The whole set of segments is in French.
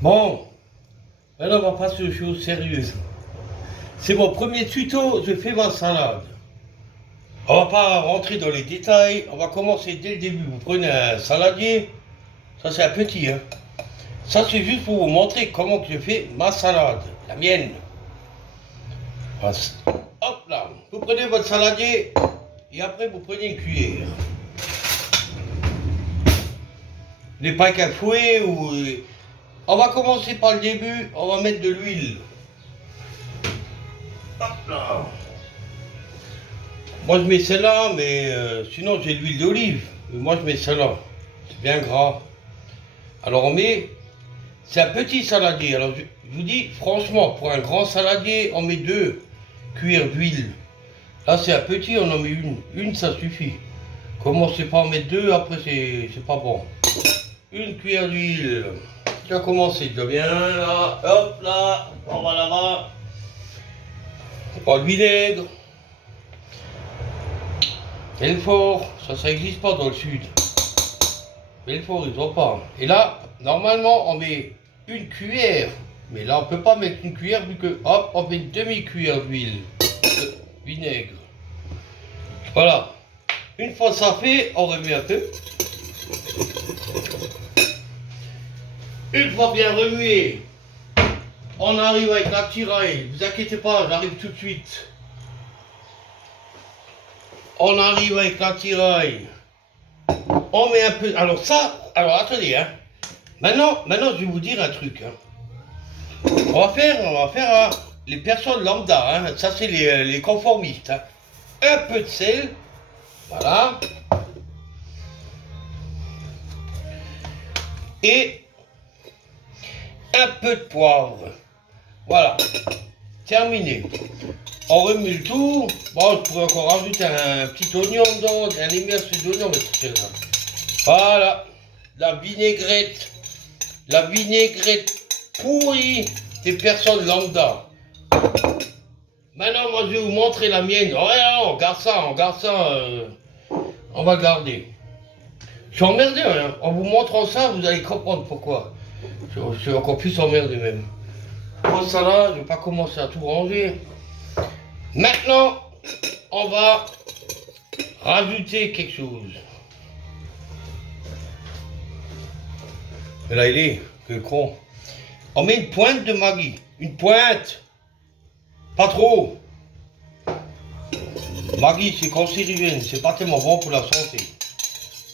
Bon, maintenant on va passer aux choses sérieuses. C'est mon premier tuto, je fais ma salade. On va pas rentrer dans les détails, on va commencer dès le début. Vous prenez un saladier, ça c'est un petit, hein. Ça c'est juste pour vous montrer comment que je fais ma salade, la mienne. Hop là, vous prenez votre saladier et après vous prenez une cuillère. Les pas qu'un fouet ou... On va commencer par le début, on va mettre de l'huile. Hop là. Moi je mets celle-là, mais sinon j'ai de l'huile d'olive. Moi je mets celle-là, c'est bien gras. Alors on met, c'est un petit saladier. Alors je vous dis, franchement, pour un grand saladier, on met 2 cuillères d'huile. Là c'est un petit, on en met une. Une ça suffit. Commencez pas à en mettre 2, après c'est pas bon. Une cuillère d'huile. Tu as commencé, tu bien là, hop là, on va là-bas. Pas de vinaigre. Belfort, ça n'existe pas dans le sud. Belfort, ils n'ont pas. Et là, normalement, on met une cuillère. Mais là, on ne peut pas mettre une cuillère vu que, hop, on met une demi-cuillère d'huile de vinaigre. Voilà. Une fois ça fait, on remet un peu. Une fois bien remué, on arrive avec la tiraille. Ne vous inquiétez pas, j'arrive tout de suite. On arrive avec la tiraille. On met un peu... Alors ça... Alors attendez, hein. Maintenant, je vais vous dire un truc. Hein. On va faire les personnes lambda. Hein. Ça, c'est les conformistes. Hein. Un peu de sel. Voilà. Et un peu de poivre. Voilà. Terminé. On remue le tout. Bon, je pourrais encore rajouter un petit oignon dedans, un émerce d'oignon, mais c'est ça. Voilà. La vinaigrette pourrie des personnes lambda. Maintenant, moi, je vais vous montrer la mienne. Oh, non, on garde ça. On va garder. Je suis emmerdé, hein. En vous montrant ça, vous allez comprendre pourquoi. Je suis encore plus emmerdé même. Pour ça là, je ne vais pas commencer à tout ranger. Maintenant, on va rajouter quelque chose. Mais là, il est, que con. On met une pointe de Maggi. Une pointe. Pas trop. Maggi, c'est cancérigène. C'est pas tellement bon pour la santé.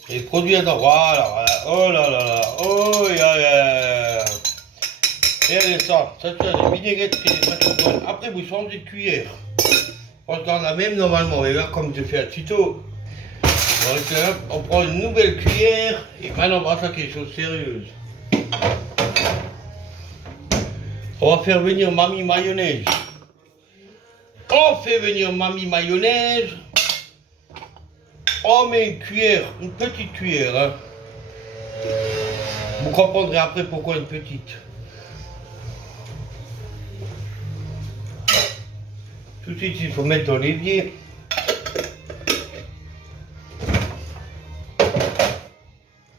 Et le produit dedans. Voilà. Oh là là là. Oh ya ya. Regardez ça. Ça, c'est des vinaigrettes qui sont très bonnes. Après, vous changez de cuillère. On garde la même normalement. Et là, comme je fais un tuto, on prend une nouvelle cuillère. Et maintenant, on va faire quelque chose de sérieux. On va faire venir mamie mayonnaise. On fait venir mamie mayonnaise. On met une cuillère, une petite cuillère. Hein. Vous comprendrez après pourquoi une petite. Tout de suite, il faut mettre dans l'évier.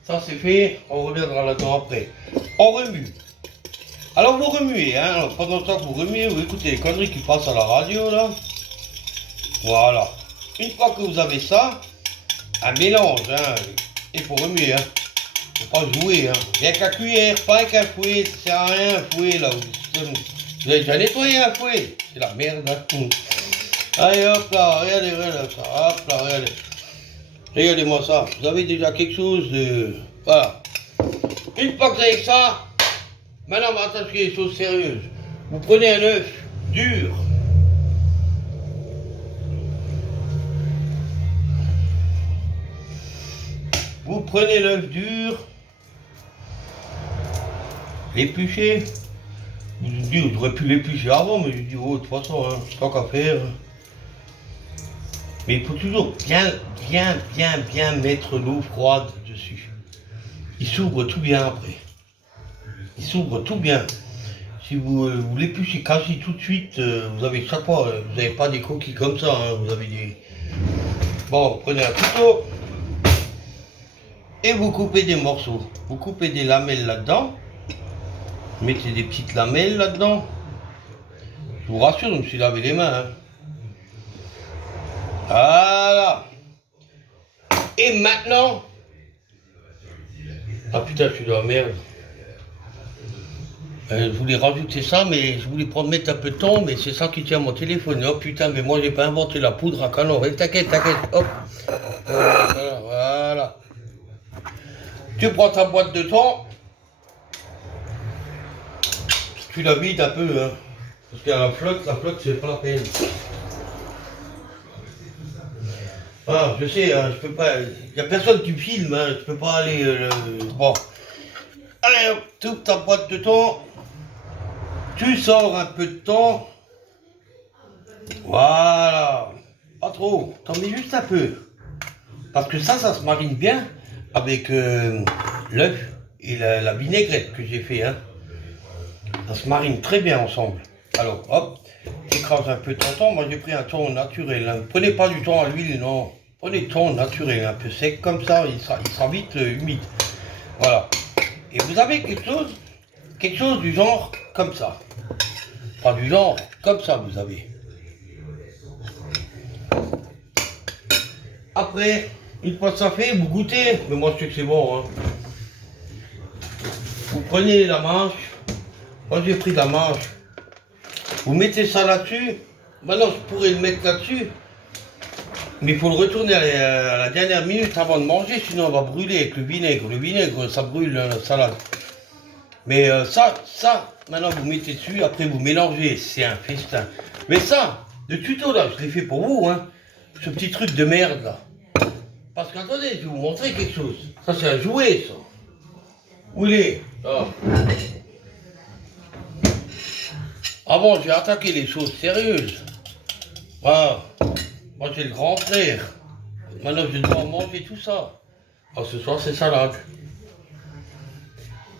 Ça c'est fait, on reviendra là-dedans après. On remue. Alors vous remuez, hein. Alors, pendant le temps que vous remuez, vous écoutez les conneries qui passent à la radio là. Voilà. Une fois que vous avez ça, un mélange, hein. Il faut remuer, hein. Faut pas jouer, hein. Rien qu'à cuillère, pas avec un fouet, ça sert à rien un fouet là. Vous avez déjà nettoyé un fouet, c'est la merde, hein. Allez hop là, regardez ça, hop là, regardez. Regardez-moi ça, vous avez déjà quelque chose de... Voilà. Une fois que vous avez ça, maintenant on va attaquer les choses sérieuses. Vous prenez un œuf dur. Vous prenez l'œuf dur. L'épluchez. Je vous dis, j'aurais pu l'éplucher avant, mais je dis, oh, de toute façon, hein, tant qu'à faire. Mais il faut toujours bien mettre l'eau froide dessus. Il s'ouvre tout bien après. Il s'ouvre tout bien. Si vous l'épluchez quasi tout de suite, vous avez chaque fois, vous n'avez pas des coquilles comme ça, hein, vous avez des... Bon, prenez un couteau et vous coupez des morceaux. Vous coupez des lamelles là-dedans. Mettez des petites lamelles là-dedans. Je vous rassure, je me suis lavé les mains. Hein. Voilà. Et maintenant... Ah putain, je suis dans la merde. Je voulais rajouter ça, mais je voulais mettre un peu de temps, mais c'est ça qui tient mon téléphone. Oh putain, mais moi j'ai pas inventé la poudre à canon. T'inquiète, hop. Voilà. Tu prends ta boîte de thon. Tu la vides un peu, hein. Parce qu'il y a la flotte c'est pas la peine. Ah, je sais, hein, je peux pas. Il n'y a personne qui filme, hein, je peux pas aller. Bon. Allez hop, tu ouvres ta boîte de thon. Tu sors un peu de thon. Voilà. Pas trop, t'en mets juste un peu. Parce que ça se marine bien avec l'œuf et la vinaigrette que j'ai fait, hein. Ça se marine très bien ensemble. Alors, hop, j'écrase un peu de thon. Moi, j'ai pris un thon naturel. Hein. Prenez pas du thon à l'huile, non. Prenez du thon naturel, un peu sec comme ça. Il sera vite humide. Voilà. Et vous avez quelque chose du genre comme ça. Pas du genre comme ça, vous avez. Après, une fois ça fait, vous goûtez. Mais moi, je sais que c'est bon. Hein. Vous prenez la manche. Moi, j'ai pris la manche. Vous mettez ça là-dessus. Maintenant, je pourrais le mettre là-dessus. Mais il faut le retourner à la dernière minute avant de manger, sinon on va brûler avec le vinaigre. Le vinaigre, ça brûle la salade. Mais ça, maintenant vous mettez dessus, après vous mélangez, c'est un festin. Mais ça, le tuto là, je l'ai fait pour vous, hein. Ce petit truc de merde là. Parce qu'attendez, je vais vous montrer quelque chose. Ça, c'est un jouet, ça. Où il est? Ah. Avant, j'ai attaqué les choses sérieuses. Voilà. Moi, j'ai le grand frère. Maintenant, je dois manger tout ça. Alors, ce soir, c'est salade.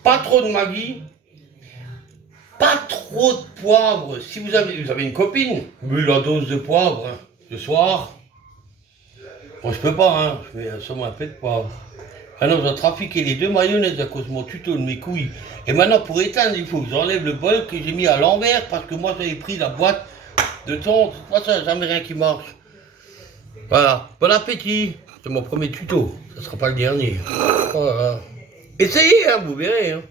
Pas trop de Maggi. Pas trop de poivre. Si vous avez une copine, mais la dose de poivre, hein, ce soir. Moi, je peux pas, hein. Je mets seulement un peu de poivre. Maintenant, je vais trafiquer les 2 mayonnaises à cause de mon tuto de mes couilles. Et maintenant, pour éteindre, il faut que j'enlève le bol que j'ai mis à l'envers parce que moi, j'avais pris la boîte de thon. Moi, ça n'a jamais rien qui marche. Voilà, bon appétit. C'est mon premier tuto, ça ne sera pas le dernier. Voilà. Essayez, hein, vous verrez. Hein.